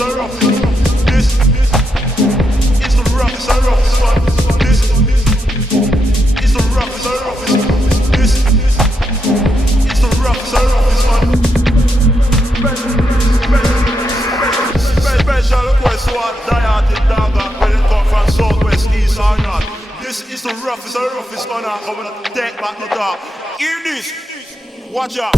roughest and roughest. This is the roughest and roughest one. This is the roughest and roughest. This is the roughest and roughest one. Special request to our die-hearted dogger, whether it come from southwest, east or north. This is the roughest and roughest one. I'm gonna take back the dog. Hear this. Watch out.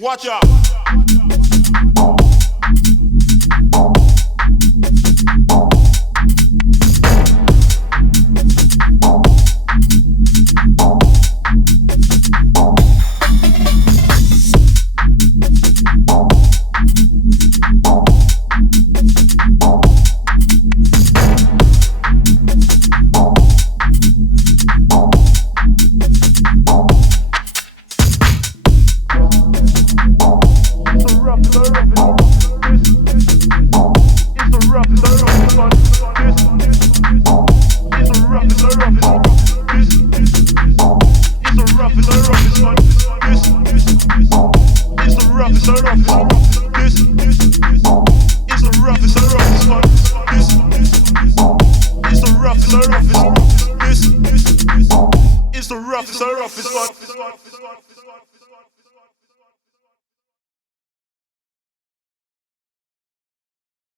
Watch out. Roughest one.